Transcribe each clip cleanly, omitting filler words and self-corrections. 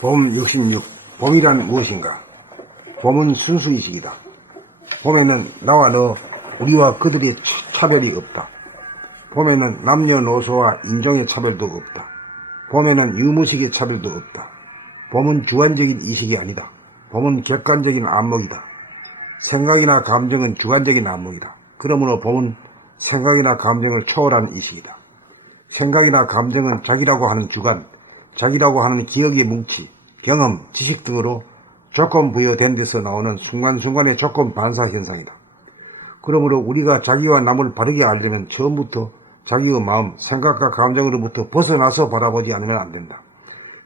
봄 66. 봄이란 무엇인가? 봄은 순수의식이다. 봄에는 나와 너, 우리와 그들의 차별이 없다. 봄에는 남녀노소와 인종의 차별도 없다. 봄에는 유무식의 차별도 없다. 봄은 주관적인 이식이 아니다. 봄은 객관적인 안목이다. 생각이나 감정은 주관적인 안목이다. 그러므로 봄은 생각이나 감정을 초월한 이식이다. 생각이나 감정은 자기라고 하는 주관, 자기라고 하는 기억의 뭉치, 경험, 지식 등으로 조건 부여된 데서 나오는 순간순간의 조건 반사 현상이다. 그러므로 우리가 자기와 남을 바르게 알려면 처음부터 자기의 마음, 생각과 감정으로부터 벗어나서 바라보지 않으면 안 된다.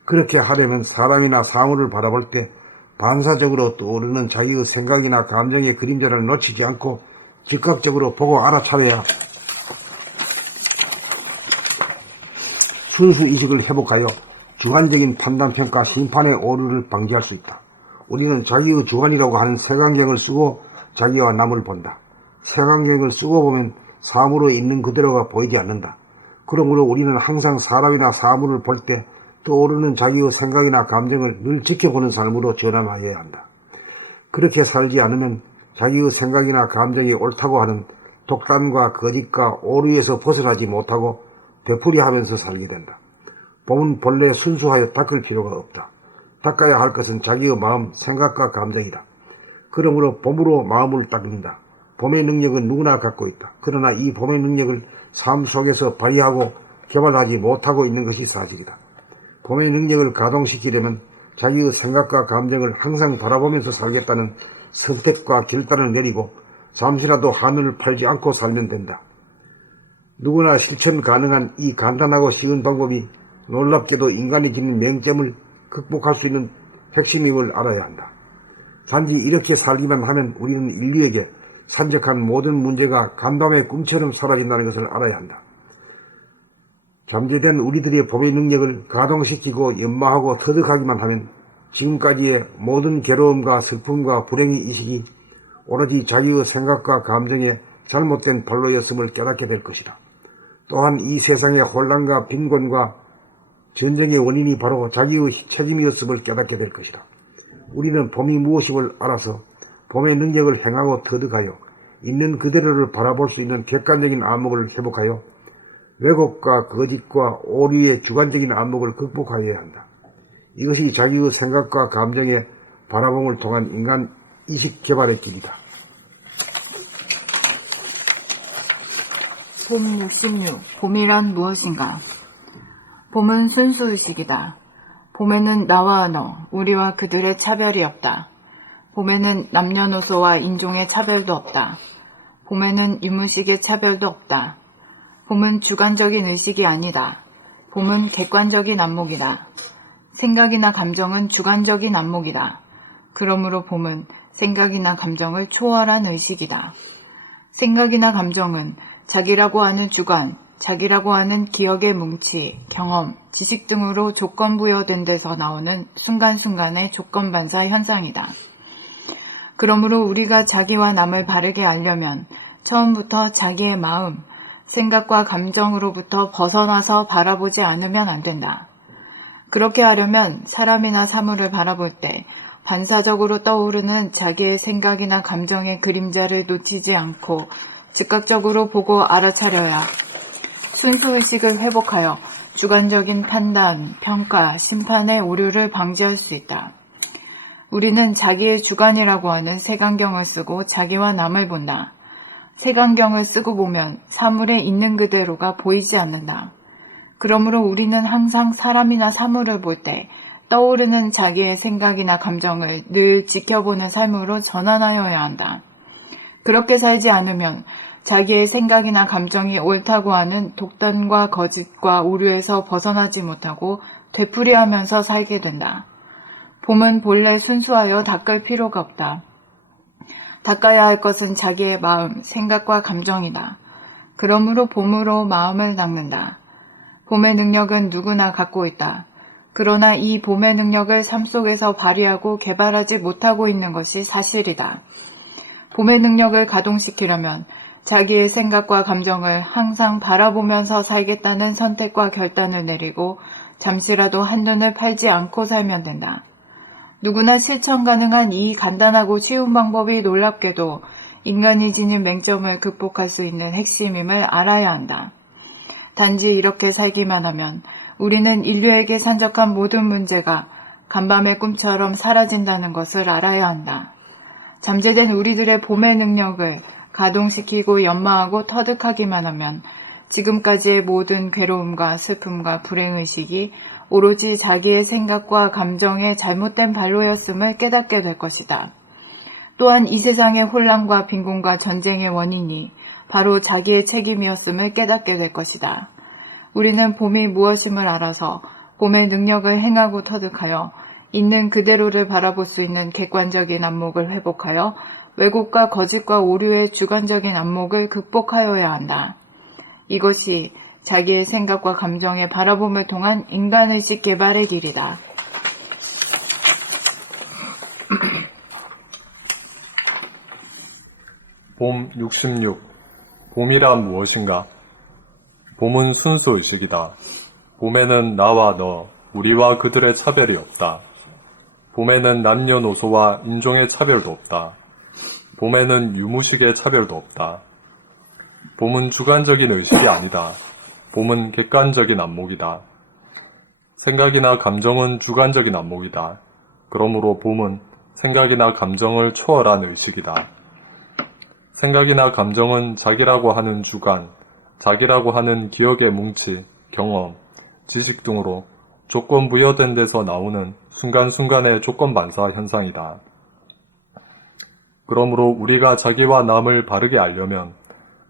그렇게 하려면 사람이나 사물을 바라볼 때 반사적으로 떠오르는 자기의 생각이나 감정의 그림자를 놓치지 않고 즉각적으로 보고 알아차려야 순수의식을 회복하여 주관적인 판단평가 심판의 오류를 방지할 수 있다. 우리는 자기의 주관이라고 하는 색안경을 쓰고 자기와 남을 본다. 색안경을 쓰고 보면 사물의 있는 그대로가 보이지 않는다. 그러므로 우리는 항상 사람이나 사물을 볼 때 떠오르는 자기의 생각이나 감정을 늘 지켜보는 삶으로 전환하여야 한다. 그렇게 살지 않으면 자기의 생각이나 감정이 옳다고 하는 독단과 거짓과 오류에서 벗어나지 못하고 되풀이하면서 살게 된다. 봄은 본래 순수하여 닦을 필요가 없다. 닦아야 할 것은 자기의 마음, 생각과 감정이다. 그러므로 봄으로 마음을 닦는다. 봄의 능력은 누구나 갖고 있다. 그러나 이 봄의 능력을 삶 속에서 발휘하고 개발하지 못하고 있는 것이 사실이다. 봄의 능력을 가동시키려면 자기의 생각과 감정을 항상 바라보면서 살겠다는 선택과 결단을 내리고 잠시라도 하늘을 팔지 않고 살면 된다. 누구나 실천 가능한 이 간단하고 쉬운 방법이 놀랍게도 인간이 지닌 맹점을 극복할 수 있는 핵심임을 알아야 한다. 단지 이렇게 살기만 하면 우리는 인류에게 산적한 모든 문제가 간밤의 꿈처럼 사라진다는 것을 알아야 한다. 잠재된 우리들의 봄의 능력을 가동시키고 연마하고 터득하기만 하면 지금까지의 모든 괴로움과 슬픔과 불행의 이식이 오로지 자기의 생각과 감정의 잘못된 발로였음을 깨닫게 될 것이다. 또한 이 세상의 혼란과 빈곤과 전쟁의 원인이 바로 자기의 책임이었음을 깨닫게 될 것이다. 우리는 봄이 무엇임을 알아서 봄의 능력을 행하고 터득하여 있는 그대로를 바라볼 수 있는 객관적인 안목을 회복하여 왜곡과 거짓과 오류의 주관적인 안목을 극복하여야 한다. 이것이 자기의 생각과 감정의 바라봄을 통한 인간 이식 개발의 길이다. 봄 66. 봄이란 무엇인가? 봄은 순수의식이다. 봄에는 나와 너, 우리와 그들의 차별이 없다. 봄에는 남녀노소와 인종의 차별도 없다. 봄에는 유무식의 차별도 없다. 봄은 주관적인 의식이 아니다. 봄은 객관적인 안목이다. 생각이나 감정은 주관적인 안목이다. 그러므로 봄은 생각이나 감정을 초월한 의식이다. 생각이나 감정은 자기라고 하는 주관, 자기라고 하는 기억의 뭉치, 경험, 지식 등으로 조건 부여된 데서 나오는 순간순간의 조건 반사 현상이다. 그러므로 우리가 자기와 남을 바르게 알려면 처음부터 자기의 마음, 생각과 감정으로부터 벗어나서 바라보지 않으면 안 된다. 그렇게 하려면 사람이나 사물을 바라볼 때 반사적으로 떠오르는 자기의 생각이나 감정의 그림자를 놓치지 않고 즉각적으로 보고 알아차려야 순수의식을 회복하여 주관적인 판단, 평가, 심판의 오류를 방지할 수 있다. 우리는 자기의 주관이라고 하는 색안경을 쓰고 자기와 남을 본다. 색안경을 쓰고 보면 사물에 있는 그대로가 보이지 않는다. 그러므로 우리는 항상 사람이나 사물을 볼 때 떠오르는 자기의 생각이나 감정을 늘 지켜보는 삶으로 전환하여야 한다. 그렇게 살지 않으면 자기의 생각이나 감정이 옳다고 하는 독단과 거짓과 오류에서 벗어나지 못하고 되풀이하면서 살게 된다. 봄은 본래 순수하여 닦을 필요가 없다. 닦아야 할 것은 자기의 마음, 생각과 감정이다. 그러므로 봄으로 마음을 닦는다. 봄의 능력은 누구나 갖고 있다. 그러나 이 봄의 능력을 삶 속에서 발휘하고 개발하지 못하고 있는 것이 사실이다. 봄의 능력을 가동시키려면 자기의 생각과 감정을 항상 바라보면서 살겠다는 선택과 결단을 내리고 잠시라도 한눈을 팔지 않고 살면 된다. 누구나 실천 가능한 이 간단하고 쉬운 방법이 놀랍게도 인간이 지닌 맹점을 극복할 수 있는 핵심임을 알아야 한다. 단지 이렇게 살기만 하면 우리는 인류에게 산적한 모든 문제가 간밤의 꿈처럼 사라진다는 것을 알아야 한다. 잠재된 우리들의 봄의 능력을 가동시키고 연마하고 터득하기만 하면 지금까지의 모든 괴로움과 슬픔과 불행의식이 오로지 자기의 생각과 감정의 잘못된 발로였음을 깨닫게 될 것이다. 또한 이 세상의 혼란과 빈곤과 전쟁의 원인이 바로 자기의 책임이었음을 깨닫게 될 것이다. 우리는 봄이 무엇임을 알아서 봄의 능력을 행하고 터득하여 있는 그대로를 바라볼 수 있는 객관적인 안목을 회복하여 왜곡과 거짓과 오류의 주관적인 안목을 극복하여야 한다. 이것이 자기의 생각과 감정의 바라봄을 통한 인간의식 개발의 길이다. 봄 66. 봄이란 무엇인가? 봄은 순수의식이다. 봄에는 나와 너, 우리와 그들의 차별이 없다. 봄에는 남녀노소와 인종의 차별도 없다. 봄에는 유무식의 차별도 없다. 봄은 주관적인 의식이 아니다. 봄은 객관적인 안목이다. 생각이나 감정은 주관적인 안목이다. 그러므로 봄은 생각이나 감정을 초월한 의식이다. 생각이나 감정은 자기라고 하는 주관, 자기라고 하는 기억의 뭉치, 경험, 지식 등으로 조건 부여된 데서 나오는 순간순간의 조건 반사 현상이다. 그러므로 우리가 자기와 남을 바르게 알려면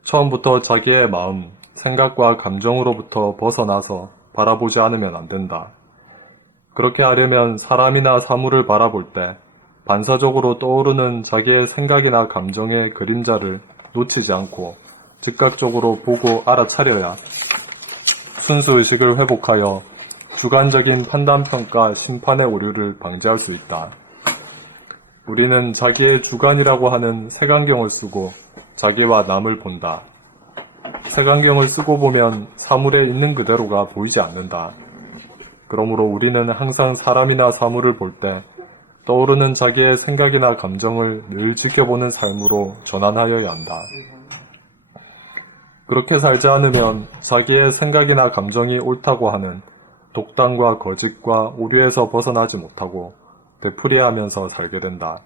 처음부터 자기의 마음, 생각과 감정으로부터 벗어나서 바라보지 않으면 안 된다. 그렇게 하려면 사람이나 사물을 바라볼 때 반사적으로 떠오르는 자기의 생각이나 감정의 그림자를 놓치지 않고 즉각적으로 보고 알아차려야 순수의식을 회복하여 주관적인 판단평가, 심판의 오류를 방지할 수 있다. 우리는 자기의 주관이라고 하는 색안경을 쓰고 자기와 남을 본다. 색안경을 쓰고 보면 사물에 있는 그대로가 보이지 않는다. 그러므로 우리는 항상 사람이나 사물을 볼 때 떠오르는 자기의 생각이나 감정을 늘 지켜보는 삶으로 전환하여야 한다. 그렇게 살지 않으면 자기의 생각이나 감정이 옳다고 하는 독단과 거짓과 오류에서 벗어나지 못하고 되풀이하면서 살게 된다.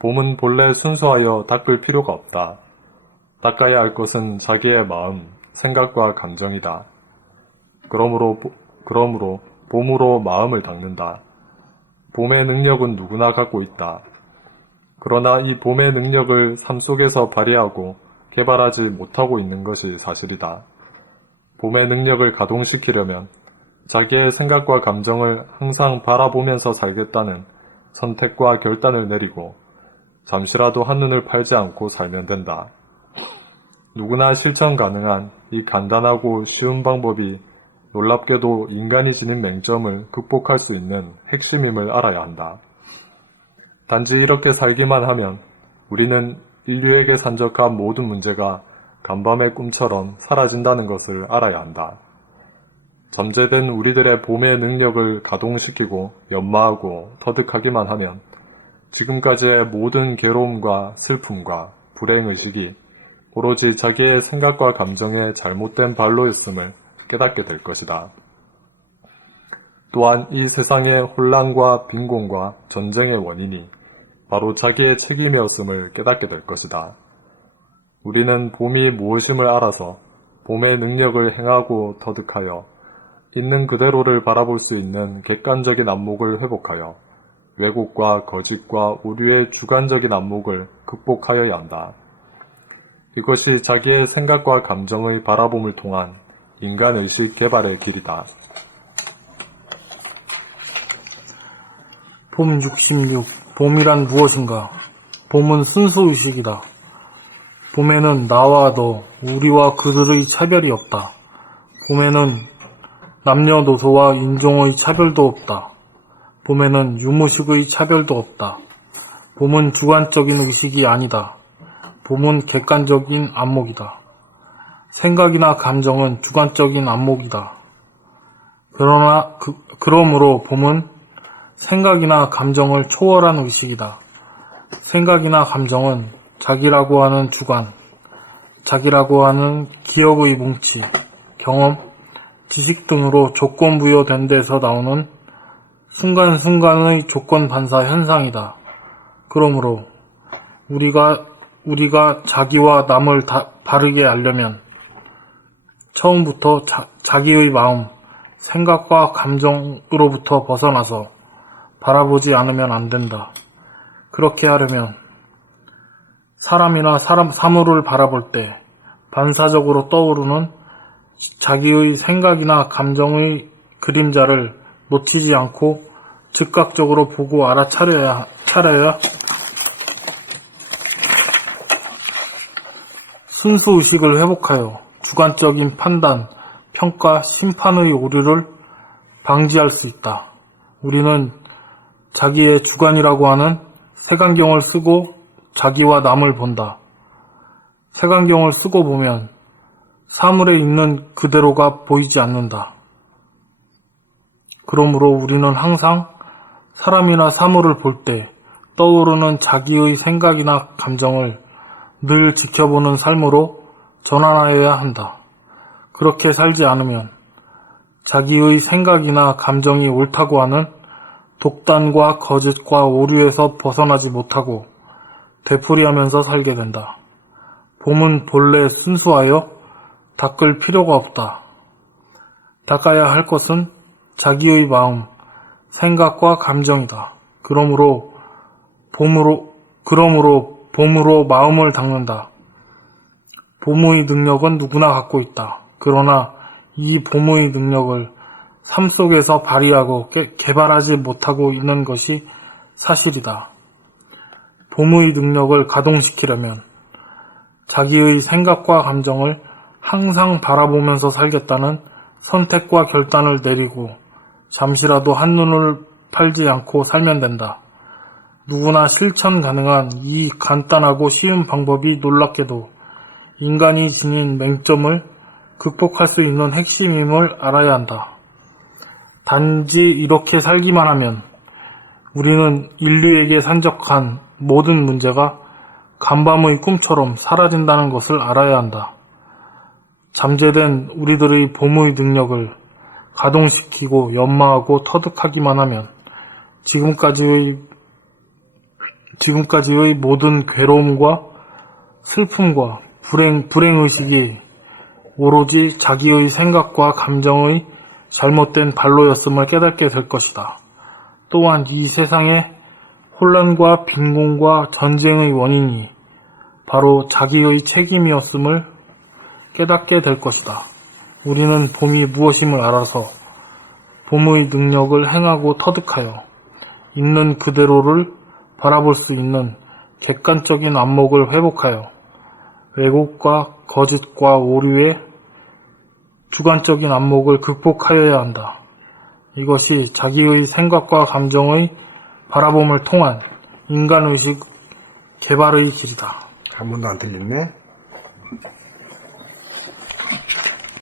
봄은 본래 순수하여 닦을 필요가 없다. 닦아야 할 것은 자기의 마음, 생각과 감정이다. 그러므로 봄으로 마음을 닦는다. 봄의 능력은 누구나 갖고 있다. 그러나 이 봄의 능력을 삶 속에서 발휘하고 개발하지 못하고 있는 것이 사실이다. 봄의 능력을 가동시키려면 자기의 생각과 감정을 항상 바라보면서 살겠다는 선택과 결단을 내리고 잠시라도 한눈을 팔지 않고 살면 된다. 누구나 실천 가능한 이 간단하고 쉬운 방법이 놀랍게도 인간이 지닌 맹점을 극복할 수 있는 핵심임을 알아야 한다. 단지 이렇게 살기만 하면 우리는 인류에게 산적한 모든 문제가 간밤의 꿈처럼 사라진다는 것을 알아야 한다. 잠재된 우리들의 봄의 능력을 가동시키고 연마하고 터득하기만 하면 지금까지의 모든 괴로움과 슬픔과 불행의식이 오로지 자기의 생각과 감정의 잘못된 발로였음을 깨닫게 될 것이다. 또한 이 세상의 혼란과 빈곤과 전쟁의 원인이 바로 자기의 책임이었음을 깨닫게 될 것이다. 우리는 봄이 무엇임을 알아서 봄의 능력을 행하고 터득하여 있는 그대로를 바라볼 수 있는 객관적인 안목을 회복하여 왜곡과 거짓과 오류의 주관적인 안목을 극복하여야 한다. 이것이 자기의 생각과 감정의 바라봄을 통한 인간의식 개발의 길이다. 봄 66. 봄이란 무엇인가? 봄은 순수의식이다. 봄에는 나와 너, 우리와 그들의 차별이 없다. 봄에는 남녀노소와 인종의 차별도 없다. 봄에는 유무식의 차별도 없다. 봄은 주관적인 의식이 아니다. 봄은 객관적인 안목이다. 생각이나 감정은 주관적인 안목이다. 그러므로 봄은 생각이나 감정을 초월한 의식이다. 생각이나 감정은 자기라고 하는 주관, 자기라고 하는 기억의 뭉치, 경험, 지식 등으로 조건 부여된 데서 나오는 순간순간의 조건 반사 현상이다. 그러므로 우리가 자기와 남을 바르게 알려면 처음부터 자기의 마음, 생각과 감정으로부터 벗어나서 바라보지 않으면 안 된다. 그렇게 하려면 사람이나 사물을 바라볼 때 반사적으로 떠오르는 자기의 생각이나 감정의 그림자를 놓치지 않고 즉각적으로 보고 알아차려야 순수의식을 회복하여 주관적인 판단, 평가, 심판의 오류를 방지할 수 있다. 우리는 자기의 주관이라고 하는 색안경을 쓰고 자기와 남을 본다. 색안경을 쓰고 보면 사물에 있는 그대로가 보이지 않는다. 그러므로 우리는 항상 사람이나 사물을 볼 때 떠오르는 자기의 생각이나 감정을 늘 지켜보는 삶으로 전환하여야 한다. 그렇게 살지 않으면 자기의 생각이나 감정이 옳다고 하는 독단과 거짓과 오류에서 벗어나지 못하고 되풀이하면서 살게 된다. 봄은 본래 순수하여 닦을 필요가 없다. 닦아야 할 것은 자기의 마음, 생각과 감정이다. 그러므로 봄으로 마음을 닦는다. 봄의 능력은 누구나 갖고 있다. 그러나 이 봄의 능력을 삶 속에서 발휘하고 개발하지 못하고 있는 것이 사실이다. 봄의 능력을 가동시키려면 자기의 생각과 감정을 항상 바라보면서 살겠다는 선택과 결단을 내리고 잠시라도 한눈을 팔지 않고 살면 된다. 누구나 실천 가능한 이 간단하고 쉬운 방법이 놀랍게도 인간이 지닌 맹점을 극복할 수 있는 핵심임을 알아야 한다. 단지 이렇게 살기만 하면 우리는 인류에게 산적한 모든 문제가 간밤의 꿈처럼 사라진다는 것을 알아야 한다. 잠재된 우리들의 봄의 능력을 가동시키고 연마하고 터득하기만 하면 지금까지의 모든 괴로움과 슬픔과 불행의식이 오로지 자기의 생각과 감정의 잘못된 발로였음을 깨닫게 될 것이다. 또한 이 세상의 혼란과 빈곤과 전쟁의 원인이 바로 자기의 책임이었음을 깨닫게 될 것이다. 우리는 봄이 무엇임을 알아서 봄의 능력을 행하고 터득하여 있는 그대로를 바라볼 수 있는 객관적인 안목을 회복하여 왜곡과 거짓과 오류의 주관적인 안목을 극복하여야 한다. 이것이 자기의 생각과 감정의 바라봄을 통한 인간의식 개발의 길이다. 한 번도 안 틀렸네.